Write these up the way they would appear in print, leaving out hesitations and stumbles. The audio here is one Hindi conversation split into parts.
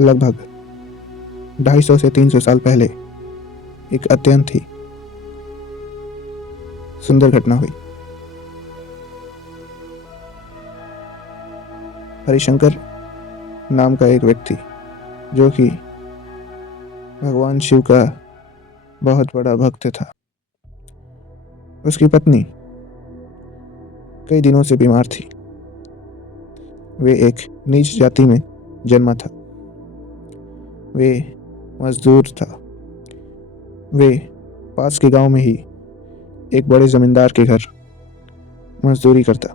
लगभग 250 से 300 साल पहले एक अत्यंत ही सुंदर घटना हुई। हरिशंकर नाम का एक व्यक्ति, जो कि भगवान शिव का बहुत बड़ा भक्त था, उसकी पत्नी कई दिनों से बीमार थी। वे एक नीच जाति में जन्मा था। वे मजदूर था। वे पास के गांव में ही एक बड़े जमींदार के घर मजदूरी करता।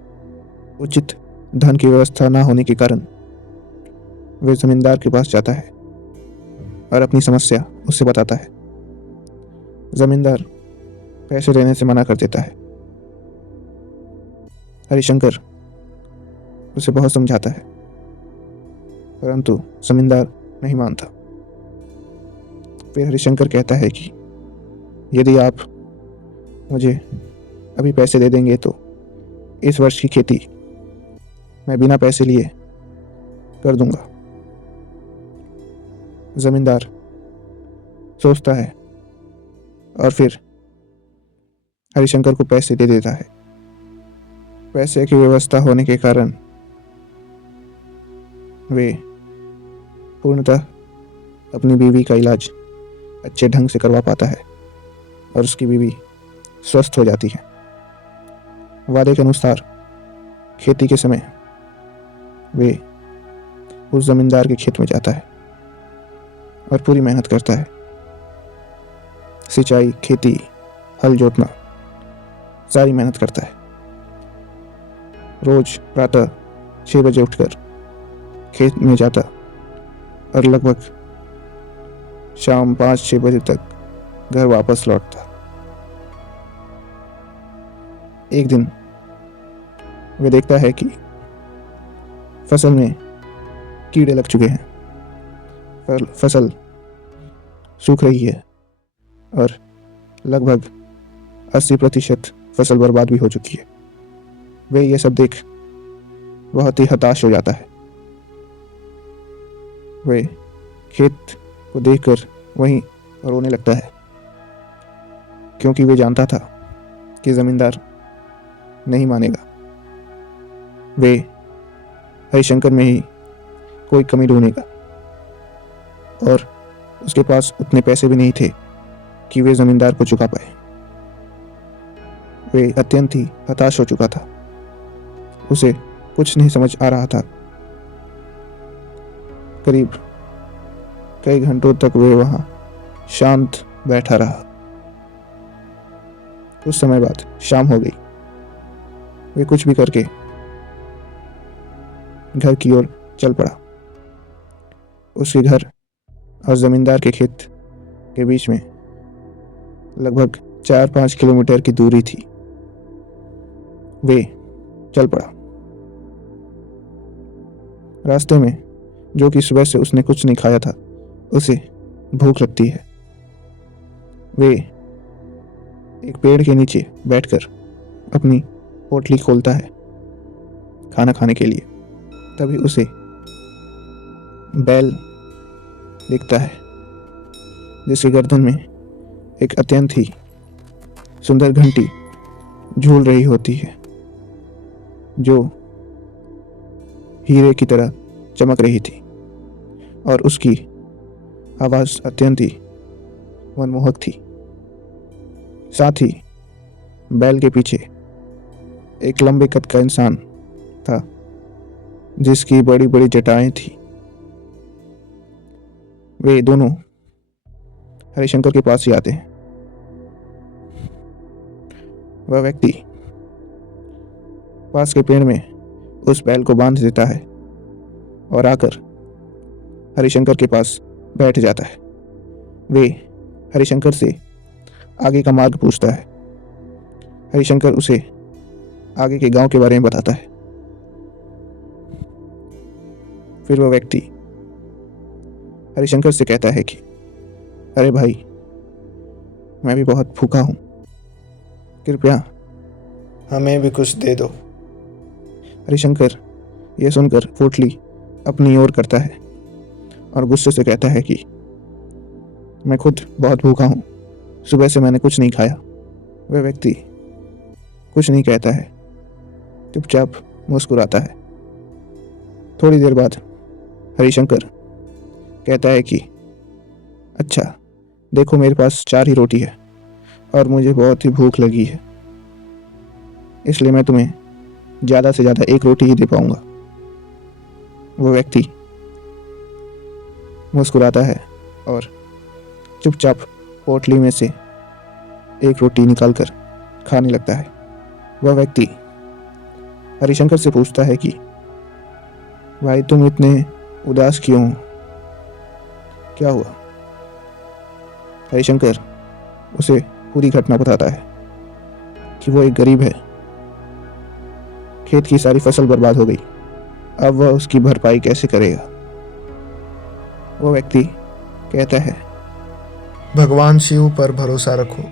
उचित धन की व्यवस्था न होने के कारण वे जमींदार के पास जाता है और अपनी समस्या उससे बताता है। जमींदार पैसे देने से मना कर देता है। हरिशंकर उसे बहुत समझाता है, परंतु जमींदार नहीं मानता। फिर हरिशंकर कहता है कि यदि आप मुझे अभी पैसे दे देंगे तो इस वर्ष की खेती मैं बिना पैसे लिए कर दूंगा। जमींदार सोचता है और फिर हरिशंकर को पैसे दे देता है। पैसे की व्यवस्था होने के कारण वे पूर्णतः अपनी बीवी का इलाज अच्छे ढंग से करवा पाता है और उसकी बीवी स्वस्थ हो जाती है। वादे के अनुसार खेती के समय वे उस जमींदार के खेत में जाता है और पूरी मेहनत करता है। सिंचाई, खेती, हल जोतना, सारी मेहनत करता है। रोज प्रातः 6 बजे उठकर खेत में जाता और लगभग शाम 5-6 बजे तक घर वापस लौटता। एक दिन वे देखता है कि फसल में कीड़े लग चुके हैं। फसल सूख रही है और लगभग 80% फसल बर्बाद भी हो चुकी है। वे ये सब देख बहुत ही हताश हो जाता है। वे खेत को देखकर वहीं रोने लगता है, क्योंकि वे जानता था कि जमींदार नहीं मानेगा। वे हरिशंकर में ही कोई कमी ढूंढेगा और उसके पास उतने पैसे भी नहीं थे कि वे जमींदार को चुका पाए। वे अत्यंत ही हताश हो चुका था। उसे कुछ नहीं समझ आ रहा था। करीब कई घंटों तक वे वहां शांत बैठा रहा। कुछ समय बाद शाम हो गई। वे कुछ भी करके घर की ओर चल पड़ा। उसके घर और जमींदार के खेत के बीच में लगभग 4-5 किलोमीटर की दूरी थी। वे चल पड़ा। रास्ते में, जो कि सुबह से उसने कुछ नहीं खाया था, उसे भूख लगती है। वे एक पेड़ के नीचे बैठकर अपनी पोटली खोलता है खाना खाने के लिए। तभी उसे बैल दिखता है, जिसके गर्दन में एक अत्यंत ही सुंदर घंटी झूल रही होती है, जो हीरे की तरह चमक रही थी और उसकी आवाज अत्यंत ही मनमोहक थी। साथ ही बैल के पीछे एक लंबे कद का इंसान था, जिसकी बड़ी बड़ी जटाएं थी। वे दोनों हरिशंकर के पास ही आते हैं। वह व्यक्ति पास के पेड़ में उस बैल को बांध देता है और आकर हरिशंकर के पास बैठ जाता है। वे हरिशंकर से आगे का मार्ग पूछता है। हरिशंकर उसे आगे के गांव के बारे में बताता है। फिर वह व्यक्ति हरिशंकर से कहता है कि अरे भाई, मैं भी बहुत भूखा हूं, कृपया हमें भी कुछ दे दो। हरिशंकर यह सुनकर पोटली अपनी ओर करता है और गुस्से से कहता है कि मैं खुद बहुत भूखा हूँ, सुबह से मैंने कुछ नहीं खाया। वह व्यक्ति कुछ नहीं कहता है, चुपचाप मुस्कुराता है। थोड़ी देर बाद हरिशंकर कहता है कि अच्छा, देखो मेरे पास 4 ही रोटी है और मुझे बहुत ही भूख लगी है, इसलिए मैं तुम्हें ज़्यादा से ज़्यादा 1 रोटी ही दे पाऊंगा। वो व्यक्ति मुस्कुराता है और चुपचाप पोटली में से 1 रोटी निकालकर खाने लगता है। वह व्यक्ति हरिशंकर से पूछता है कि भाई तुम इतने उदास क्यों हो, क्या हुआ? हरिशंकर उसे पूरी घटना बताता है कि वो एक गरीब है, खेत की सारी फसल बर्बाद हो गई, अब वह उसकी भरपाई कैसे करेगा। वो व्यक्ति कहता है भगवान शिव पर भरोसा रखो।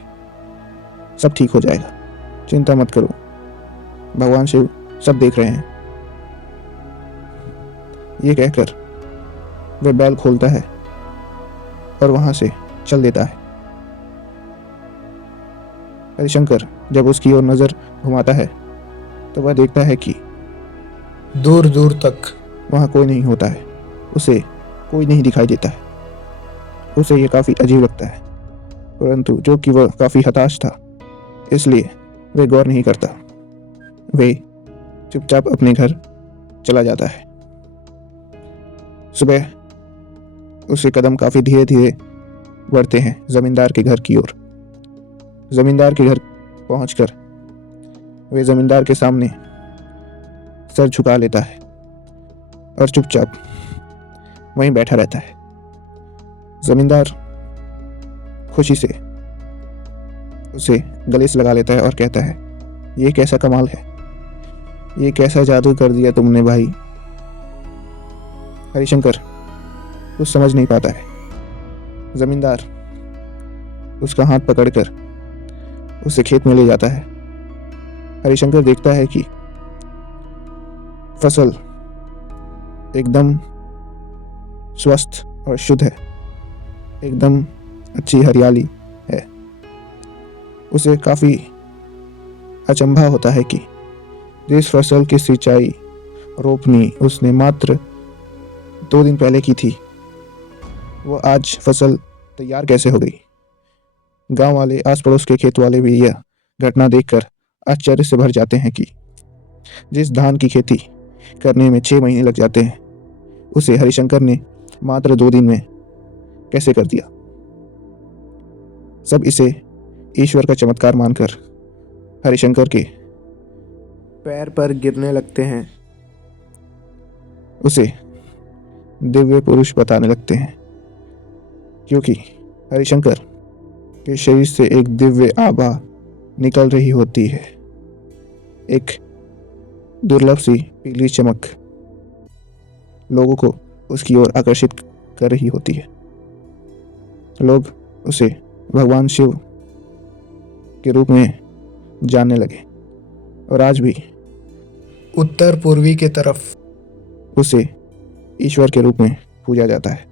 सब ठीक हो जाएगा, चिंता मत करो, भगवान शिव सब देख रहे हैं। ये कहकर वह बैल खोलता है और वहां से चल देता है। हरिशंकर जब उसकी ओर नजर घुमाता है तो वह देखता है कि दूर दूर तक वहां कोई नहीं होता है, उसे कोई नहीं दिखाई देता है। उसे ये काफी अजीब लगता है, परंतु जो कि वह काफी हताश था, इसलिए वह गौर नहीं करता। वे चुपचाप अपने घर चला जाता है। सुबह उसके कदम काफी धीरे धीरे बढ़ते हैं जमींदार के घर की ओर। जमींदार के घर पहुंचकर वे जमींदार के सामने सर झुका लेता है और चुपचाप वहीं बैठा रहता है। जमींदार खुशी से उसे गले से लगा लेता है और कहता है, ये कैसा कमाल है, ये कैसा जादू कर दिया तुमने भाई। हरिशंकर कुछ समझ नहीं पाता है। जमींदार उसका हाथ पकड़कर उसे खेत में ले जाता है। हरिशंकर देखता है कि फसल एकदम स्वस्थ और शुद्ध है, एकदम अच्छी हरियाली है। उसे काफी अचंभा होता है कि जिस फसल की सिंचाई रोपनी उसने मात्र 2 दिन पहले की थी, वो आज फसल तैयार कैसे हो गई। गांव वाले, आस पड़ोस के खेत वाले भी यह घटना देखकर आश्चर्य से भर जाते हैं कि जिस धान की खेती करने में 6 महीने लग जाते हैं, उसे हरिशंकर ने मात्र 2 दिन में कैसे कर दिया। सब इसे ईश्वर का चमत्कार मानकर हरिशंकर के पैर पर गिरने लगते हैं, उसे दिव्य पुरुष बताने लगते हैं, क्योंकि हरिशंकर के शरीर से एक दिव्य आभा निकल रही होती है, एक दुर्लभ सी पीली चमक लोगों को उसकी ओर आकर्षित कर रही होती है। लोग उसे भगवान शिव के रूप में जानने लगे और आज भी उत्तर पूर्वी के तरफ उसे ईश्वर के रूप में पूजा जाता है।